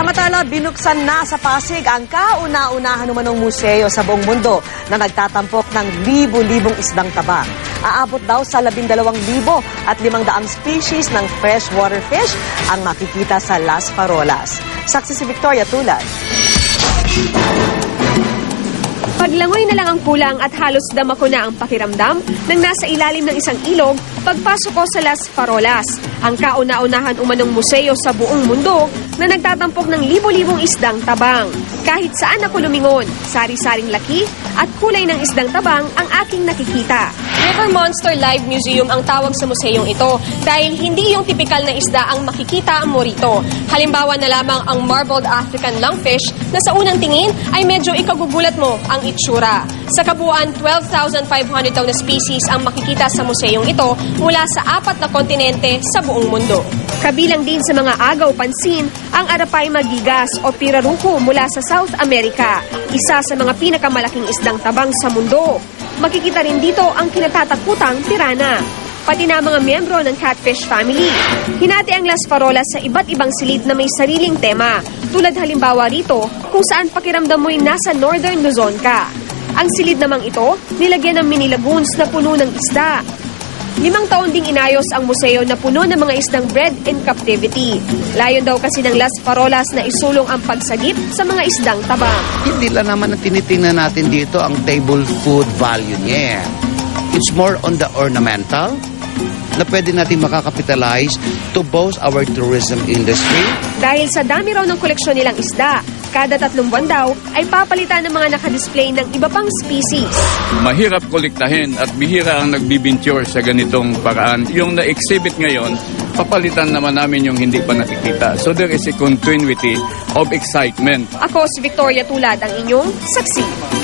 Samantala, binuksan na sa Pasig ang kauna-unahan umanong museo sa buong mundo na nagtatampok ng libo-libong isdang tabang. Aabot daw sa labindalawang libo at limang daang species ng freshwater fish ang makikita sa Las Farolas. Saksi si Victoria Tulad. Paglangoy na lang ang kulang at halos dama ko na ang pakiramdam nang nasa ilalim ng isang ilog pagpasok ko sa Las Farolas, ang kauna-unahan umanong museo sa buong mundo na nagtatampok ng libo-libong isdang tabang. Kahit saan ako lumingon, sari-saring laki at kulay ng isdang tabang ang aking nakikita. River Monster Live Museum ang tawag sa museyong ito dahil hindi yung tipikal na isda ang makikita mo rito. Halimbawa na lamang ang marbled African lungfish na sa unang tingin ay medyo ikagugulat mo ang itsura. Sa kabuuan, 12,500 daw na species ang makikita sa museyong ito mula sa apat na kontinente sa buong mundo. Kabilang din sa mga agaw pansin ang Arapay Magigas o Piraruco mula sa South America, isa sa mga pinakamalaking isdang tabang sa mundo. Makikita rin dito ang kinatatakutang pirana pati na mga miyembro ng catfish family. Hinati ang Las Farolas sa iba't ibang silid na may sariling tema, tulad halimbawa rito kung saan pakiramdam mo'y nasa Northern Luzon ka. Ang silid namang ito, nilagyan ng mini lagoons na puno ng isda. Limang taon ding inayos ang museo na puno ng mga isdang bred in captivity. Layon daw kasi ng Las Farolas na isulong ang pagsagip sa mga isdang tabang. Hindi lang naman ang tinitingnan natin dito ang table food value niya. It's more on the ornamental na pwede natin makakapitalize to boost our tourism industry. Dahil sa dami raw ng koleksyon nilang isda, kada tatlong buwan daw ay papalitan ng mga nakadisplay ng iba pang species. mahirap kolektahin at bihira ang nagbibinture sa ganitong paraan. Yung na-exhibit ngayon, papalitan naman namin yung hindi pa nakikita. So there is a continuity of excitement. Ako si Victoria Tulad ang inyong saksi.